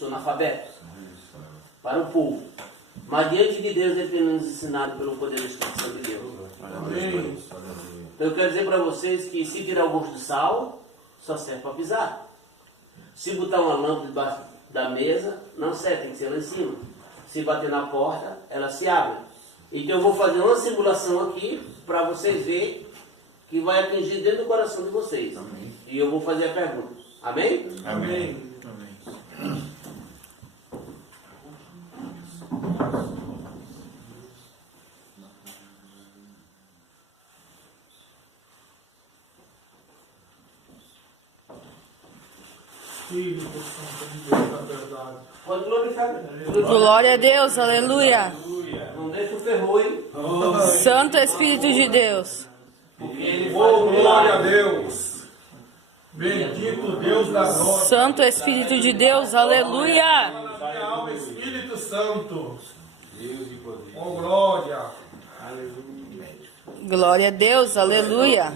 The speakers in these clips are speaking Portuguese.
sou analfabeto para o povo. Mas diante de Deus ele tem nos ensinado pelo poder do Espírito Santo de Deus. Amém. Então eu quero dizer para vocês que se tirar o gosto do sal, só serve para pisar. Se botar uma lâmpada debaixo da mesa, não serve, tem que ser lá em cima. Se bater na porta, ela se abre. Então eu vou fazer uma simulação aqui para vocês verem que vai atingir dentro do coração de vocês. Amém. E eu vou fazer a pergunta. Amém? Amém. Filho, Santo de Deus, da verdade. Pode glorificar. Glória a Deus, aleluia. Não deixa o ferro, hein? Santo Espírito de Deus. Porque ele Oh, faz glória a milagre. Deus. Bendito Deus da glória. Santo Espírito de Deus, aleluia. Na minha alma, Espírito Santo. Oh, glória. Glória a Deus, aleluia.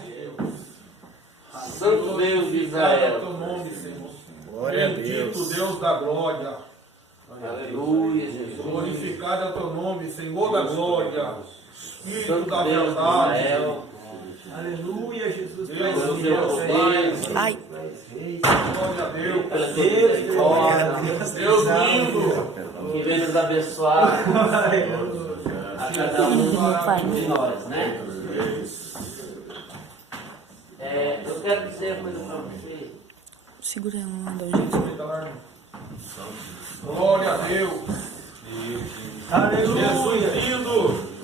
Santo Deus de Glorificado é o Israel. teu nome, Senhor. Glória a Bendito Deus. Deus da glória. Aleluia, Jesus. Glorificado é o teu nome, Senhor da glória. Espírito Santo da Deus de verdade. Israel. Aleluia, Jesus. Deus Pelo do teu céu, poder, Ai, glória a Deus. pela tua misericórdia, Deus lindo. que vem nos abençoar a cada um de nós, né? Eu quero dizer uma coisa para você. segura a onda, Jesus. Glória a Deus. Aleluia. Jesus lindo.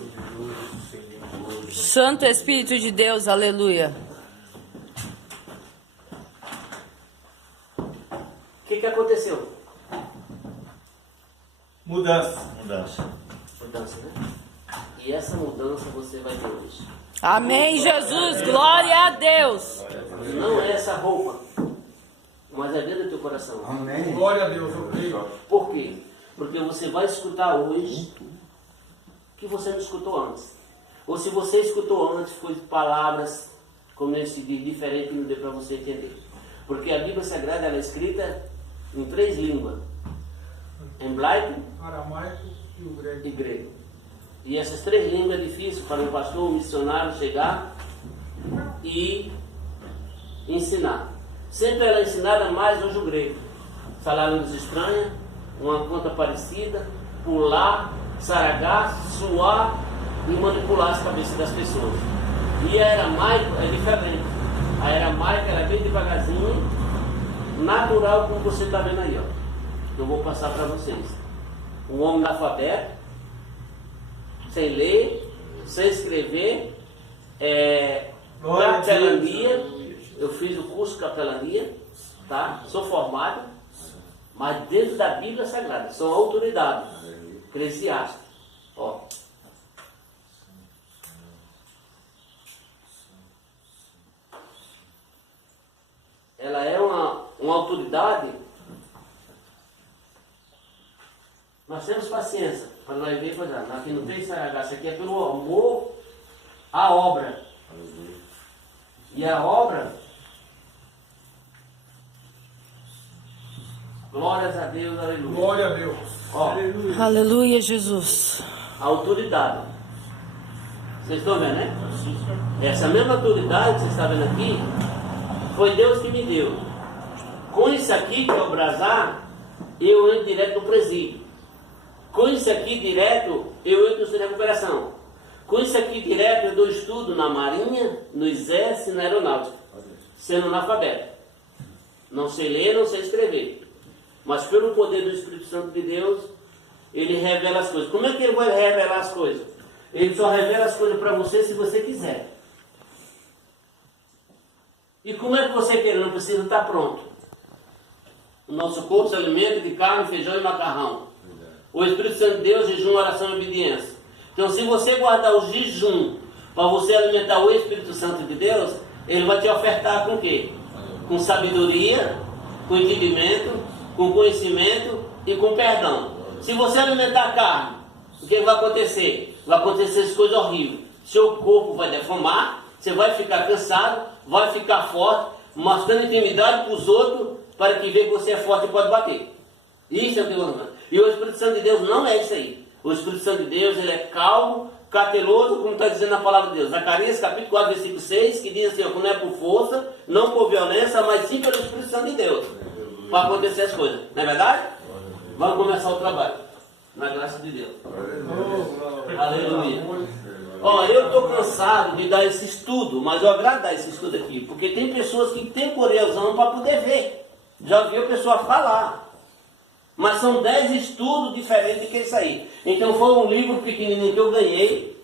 Santo Espírito de Deus, aleluia. O que aconteceu? Mudança. Mudança. Mudança, né? E essa mudança você vai ter hoje. Amém, Jesus, glória a Deus. Não é essa roupa, mas é dentro do teu coração. Amém. Glória a Deus, eu creio. Por quê? Porque você vai escutar hoje que você não escutou antes. Ou se você escutou antes, foi palavras, como eu se diz, diferentes que não deu para você entender. Porque a Bíblia Sagrada ela é escrita em 3 línguas. Hebraico Aramaico e o grego. e grego. E essas 3 línguas é difícil para um pastor, um missionário chegar e ensinar. Sempre ela é ensinada mais hoje o grego. Falar línguas estranhas, uma conta parecida, pular, saragar, suar e manipular as cabeças das pessoas. E a aramaico é diferente. A aramaica ela é bem devagarzinho, natural como você está vendo aí, ó. Eu vou passar para vocês. Um homem analfabeto, sem ler, sem escrever, capelania. Eu fiz o curso de capelania, tá? Sou formado, mas dentro da Bíblia Sagrada, sou autoridade eclesiástica. Ó. Ela é uma autoridade. Nós temos paciência para nós ver coisa. Aqui não tem saragá, isso aqui é pelo amor à obra. E a obra, glórias a Deus, aleluia. Glória a Deus. Ó, Aleluia, Jesus. a autoridade. Vocês estão vendo, né? Essa mesma autoridade que vocês estão vendo aqui, foi Deus que me deu. Com isso aqui, que é o brasar, eu entro direto no presídio. Com isso aqui direto, eu entro no centro de recuperação. Com isso aqui direto, eu dou estudo na Marinha, no Exército e na Aeronáutica. Sendo analfabeto. Não sei ler, não sei escrever. Mas pelo poder do Espírito Santo de Deus, ele revela as coisas. Como é que ele vai revelar as coisas? Ele só revela as coisas para você se você quiser. E como é que você quer? Não precisa estar pronto. O nosso corpo se alimenta de carne, feijão e macarrão. O Espírito Santo de Deus, jejum, oração e obediência. Então, se você guardar o jejum para você alimentar o Espírito Santo de Deus, ele vai te ofertar com o quê? Com sabedoria, com entendimento, com conhecimento e com perdão. Se você alimentar a carne, o que vai acontecer? Vai acontecer as coisas horríveis. Seu corpo vai deformar, você vai ficar cansado, vai ficar forte, mostrando intimidade para os outros, para que vejam que você é forte e pode bater. Isso é o teor romântico. E o Espírito Santo de Deus não é isso aí. O Espírito Santo de Deus, ele é calmo, cauteloso, como está dizendo na palavra de Deus. Zacarias capítulo 4, versículo 6, que diz assim, ó, que não é por força, não por violência, mas sim pelo Espírito Santo de Deus, para acontecer as coisas. Não é verdade? Vamos começar o trabalho. Na graça de Deus. Aleluia. Ó, eu estou cansado de dar esse estudo, mas eu agrado dar esse estudo aqui, porque tem pessoas que têm curiosão para poder ver. Já ouviu a pessoa falar. Mas são 10 estudos diferentes que isso aí. Então foi um livro pequenininho que eu ganhei.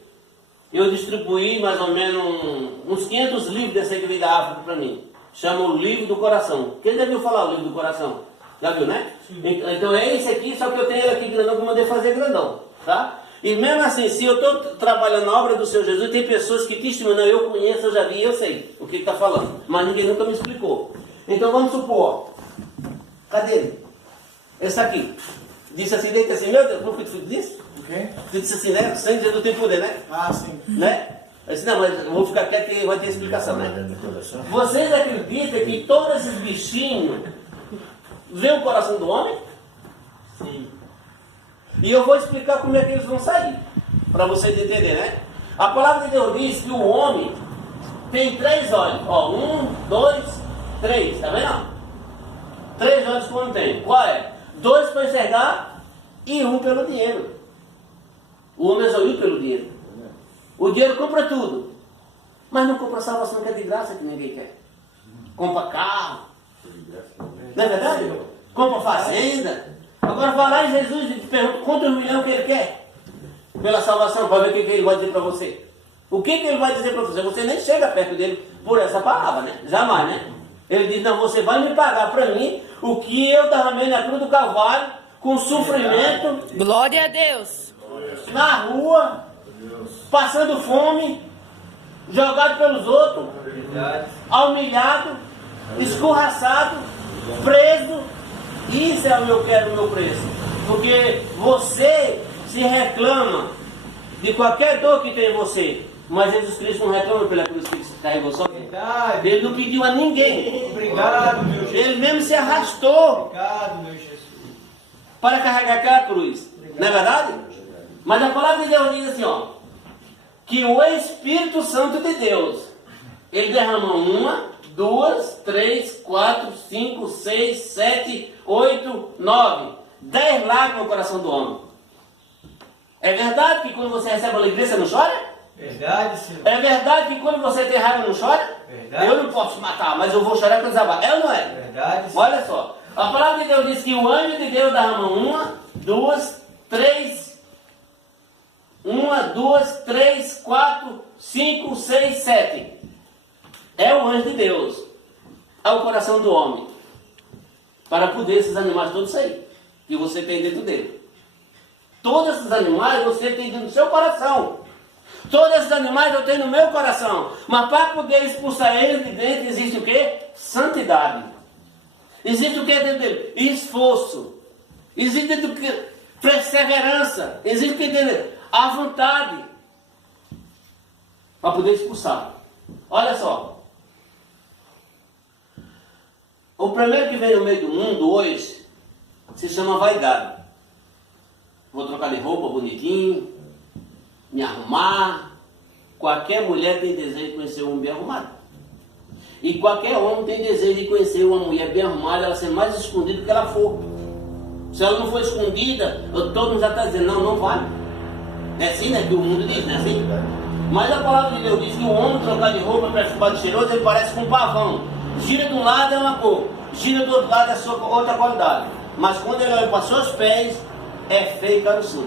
Eu distribuí mais ou menos uns 500 livros desse aí que veio da África para mim. Chama o Livro do Coração. Quem já viu falar o Livro do Coração? Já viu, né? Então é esse aqui, só que eu tenho ele aqui grandão que eu mandei fazer grandão. Tá? E mesmo assim, se eu estou trabalhando na obra do Senhor Jesus, tem pessoas que testemunham, eu conheço, eu já vi, eu sei o que está falando. Mas ninguém nunca me explicou. Então vamos supor, cadê ele? Esse aqui. Disse assim, deita assim, meu Deus, como que tu disse? O quê? Tu disse assim, né? Sem dizer do tem poder, né? Ah, sim. Né? Eu disse, não, mas eu vou ficar quieto que vai ter explicação, né? Vocês acreditam que todos esses bichinhos veem o coração do homem? Sim. E eu vou explicar como é que eles vão sair, para vocês entenderem, né? A palavra de Deus diz que o homem tem 3 olhos. Ó, 1, 2, 3, tá vendo? 3 olhos que o homem tem. Qual é? 2 para enxergar e 1 pelo dinheiro. O homem é zoiudo pelo dinheiro. O dinheiro compra tudo, mas não compra salvação que é de graça que ninguém quer. Compra carro, não é verdade? Compra fazenda. Agora vai lá em Jesus e te pergunta quantos milhões que ele quer pela salvação, para ver o que ele vai dizer para você. O que ele vai dizer para você? Você nem chega perto dele por essa palavra, né? Jamais, né? Ele diz, não, você vai me pagar para mim o que eu derramei na cruz do Calvário, com sofrimento, Glória a Deus. na rua, passando fome, jogado pelos outros, humilhado, escorraçado, preso. Isso é o meu quero, o meu preço. Porque você se reclama de qualquer dor que tem em você, mas Jesus Cristo não reclama pela cruz que carregou só. Verdade. Ele não pediu a ninguém. Obrigado, meu Jesus. Ele mesmo se arrastou Obrigado, meu Jesus. para carregar aquela cruz. Não é verdade? Mas a palavra de Deus diz assim, ó, que o Espírito Santo de Deus, ele derrama 1, 2, 3, 4, 5, 6, 7, 8, 9, 10 lágrimas no coração do homem. É verdade que quando você recebe a alegria você não chora? Verdade, Senhor. É verdade que quando você tem raiva não chora? Verdade. Eu não posso matar, mas eu vou chorar quando desabar. É ou não é? Verdade, Senhor. Olha só, a palavra de Deus diz que o anjo de Deus derrama 1, 2, 3, 1, 2, 3, 4, 5, 6, 7. É o anjo de Deus ao coração do homem, para poder esses animais todos sair, que você tem dentro dele. Todos esses animais você tem dentro do seu coração. Todos esses animais eu tenho no meu coração. Mas para poder expulsar eles de dentro, existe o quê? Santidade. Existe o que dentro dele? Esforço. Existe o que? Perseverança. Existe o que dentro dele? A vontade. Para poder expulsar. Olha só. O primeiro que vem no meio do mundo hoje se chama vaidade. Vou trocar de roupa bonitinho, me arrumar. Qualquer mulher tem desejo de conhecer um homem bem arrumado. E qualquer homem tem desejo de conhecer uma mulher bem arrumada, ela ser mais escondida do que ela for. Se ela não for escondida, todo mundo já está dizendo, não, não vale. É assim, né? Que o mundo diz, não é assim? Mas a palavra de Deus diz que o homem trocar de roupa, perfumado, cheiroso, ele parece com um pavão. Gira de um lado é uma cor, gira do outro lado é outra qualidade. Mas quando ele olha para os seus pés, é feio para o sul.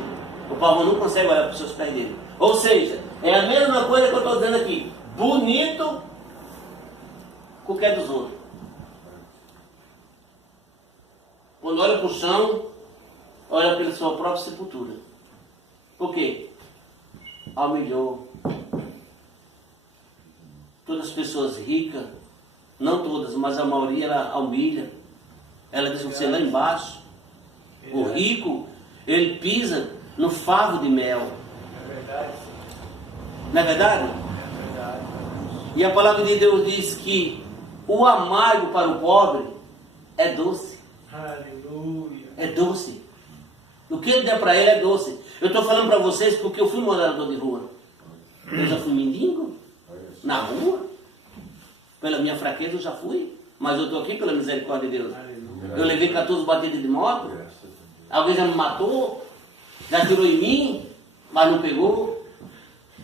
O pavão não consegue olhar para os seus pés dele. Ou seja, é a mesma coisa que eu estou dizendo aqui. Bonito com o que é dos outros. Quando olha para o chão, olha pela sua própria sepultura. Por quê? Humilhou. Todas as pessoas ricas, não todas, mas a maioria, ela humilha. Ela diz você lá embaixo. O rico, ele pisa no favo de mel. É verdade, Senhor. Não é verdade? É verdade. E a palavra de Deus diz que o amargo para o pobre é doce. Aleluia. É doce. O que ele der para ele é doce. Eu estou falando para vocês porque eu fui morador de rua. Eu já fui mendigo na rua. Pela minha fraqueza eu já fui. Mas eu estou aqui pela misericórdia de Deus. Eu levei 14 batidas de moto. Alguém já me matou. Já tirou em mim, mas não pegou.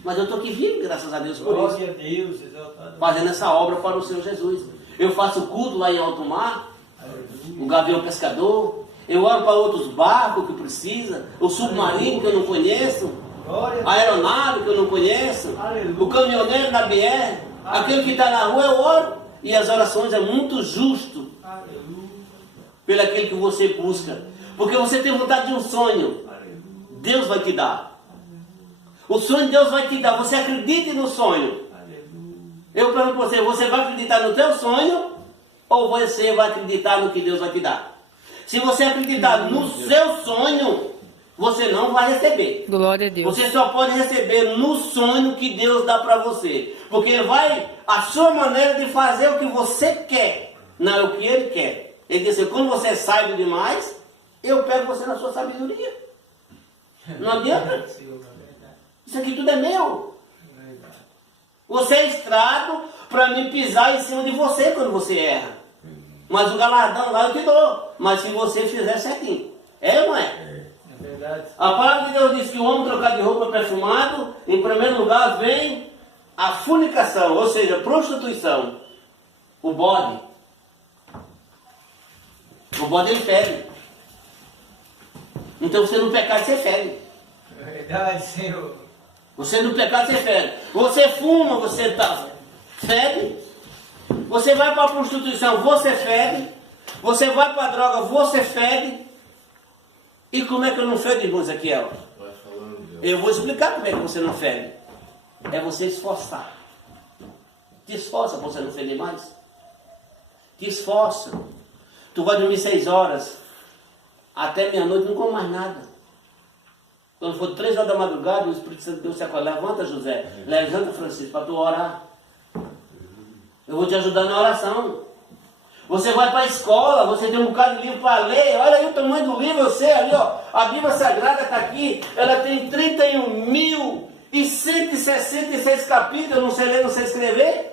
Mas eu estou aqui vivo, graças a Deus por isso. Glória a Deus, exaltado. Fazendo essa obra para o Senhor Jesus. Eu faço culto lá em alto mar. O Gavião Pescador. Eu oro para outros barcos que precisa. O submarino que eu não conheço. Glória A a Deus. aeronave que eu não conheço. Aleluia. O caminhoneiro da BR. Aquele que está na rua eu oro. E as orações é muito justo Aleluia. pelo aquele que você busca. Porque você tem vontade de um sonho. Aleluia. Deus vai te dar. O sonho Deus vai te dar. Você acredite no sonho. Aleluia. Eu pergunto para você, você vai acreditar no teu sonho? Ou você vai acreditar no que Deus vai te dar? Se você acreditar no seu sonho, você não vai receber. Glória a Deus. Você só pode receber no sonho que Deus dá para você. Porque Ele vai, a sua maneira de fazer o que você quer, não é o que Ele quer. Ele diz assim, quando você é sábio demais, eu pego você na sua sabedoria. Não adianta. Senhor, na verdade. Isso aqui tudo é meu. Na verdade. Você é estrado para me pisar em cima de você quando você erra. Mas o galardão lá eu te dou. Mas se você fizer certinho. É ou não é? Na verdade. A palavra de Deus diz que o homem trocar de roupa perfumado, em primeiro lugar vem a fornicação, ou seja, prostituição. O bode. O bode ele fede. Então você no pecado você fede. Na verdade, Senhor. Você no pecado você fede. Você fuma, você tá fede. Você vai para a prostituição, você fede. Você vai para a droga, você fede. E como é que eu não fedo, irmão Ezequiel? Eu vou explicar como é que você não fede. É você esforçar. Te esforça para você não feder mais. Te esforça. Tu vai dormir 6 horas. Até meia-noite não come mais nada. Quando for 3 horas da madrugada, o Espírito Santo de Deus se acorda. Levanta, José. Levanta, Francisco, para tu orar. Eu vou te ajudar na oração. Você vai para a escola, você tem um bocado de livro para ler. Olha aí o tamanho do livro, eu sei ali, ó. A Bíblia Sagrada está aqui. Ela tem 31.166 capítulos. Eu não sei ler, não sei escrever.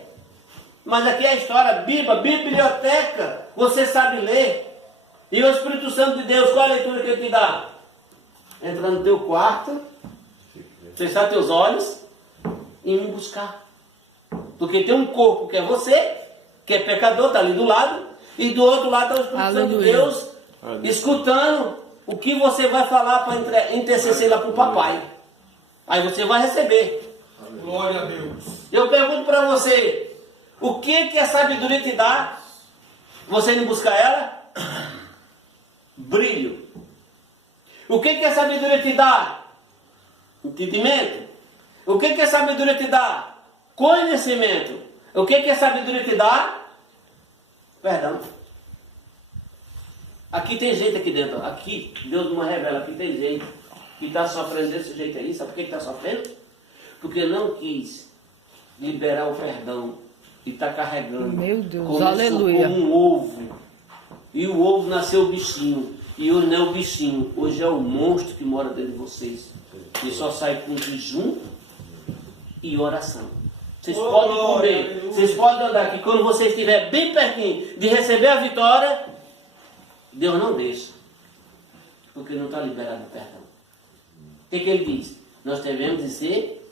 Mas aqui é a história, Bíblia, biblioteca. Você sabe ler. E o Espírito Santo de Deus, qual a leitura que ele te dá? Entra no teu quarto, fechar teus olhos e me buscar. Porque tem um corpo que é você, que é pecador, está ali do lado, e do outro lado está o Espírito Santo de Deus, escutando o que você vai falar para interceder lá para o papai. Aí você vai receber. Glória a Deus. Eu pergunto para você, o que a sabedoria te dá? Você não busca ela? Brilho. O que a sabedoria te dá? Entendimento. O que a sabedoria te dá? Conhecimento. O que a sabedoria te dá? Perdão. Aqui tem gente aqui dentro. Aqui, Deus não revela. Aqui tem gente que está sofrendo desse jeito aí. Sabe por que está sofrendo? Porque não quis liberar o perdão. E está carregando. Meu Deus, Começou aleluia. com um ovo. E o ovo nasceu o bichinho. E hoje não é o bichinho. Hoje é o monstro que mora dentro de vocês. E só sai com jejum e oração. Vocês podem comer, vocês podem andar aqui. Quando você estiver bem pertinho de receber a vitória, Deus não deixa. Porque não está liberado o perdão. O que ele diz? Nós devemos ser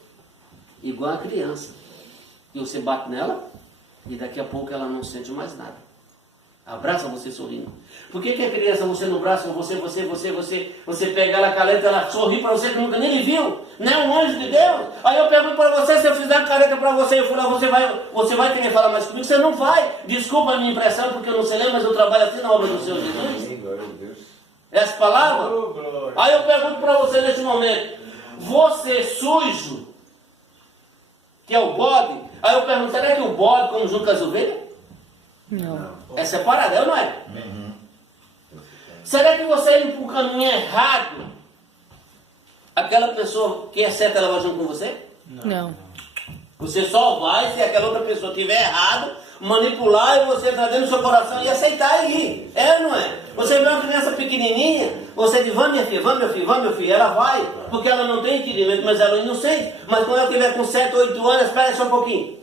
igual a criança. E você bate nela e daqui a pouco ela não sente mais nada. Abraça você sorrindo. Por que a criança, você no braço, você pega ela caleta, ela sorri para você que nunca nem lhe viu? Não é um anjo de Deus? Aí eu pergunto para você, se eu fizer uma careta para você, eu falar, você vai querer falar mais comigo? Você não vai. Desculpa a minha impressão, porque eu não sei ler, mas eu trabalho assim na obra do Senhor Jesus. Glória a Deus. Essa palavra? Oh, glória. Aí eu pergunto para você nesse momento, você sujo, que é o bode? Aí eu pergunto, será que o bode come junto com as ovelhas? Não. É separado, é ou não é? Será que você indo para o caminho errado, aquela pessoa que é certa, ela vai junto com você? Não. Você só vai se aquela outra pessoa estiver errado, manipular e você trazer no seu coração e aceitar e ir. É ou não é? Você vê uma criança pequenininha, você diz, vamos minha filha, vamos meu filho, vamos meu filho. Ela vai, porque ela não tem entendimento, mas ela é inocente. Mas quando ela tiver com 7, 8 anos, espera só um pouquinho.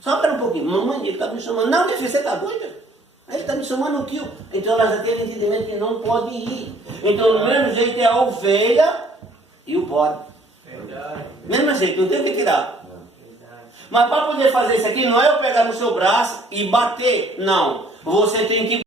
Só espera um pouquinho. Mamãe, ele está me chamando. Não, minha filha, você está doida? Ele está me chamando o tio. Então ela já teve entendimento que não pode ir. Então do mesmo jeito é a ovelha e o bode. Verdade. Mesmo jeito, não tem o que tirar. Verdade. Mas para poder fazer isso aqui, não é eu pegar no seu braço e bater. Não. Você tem que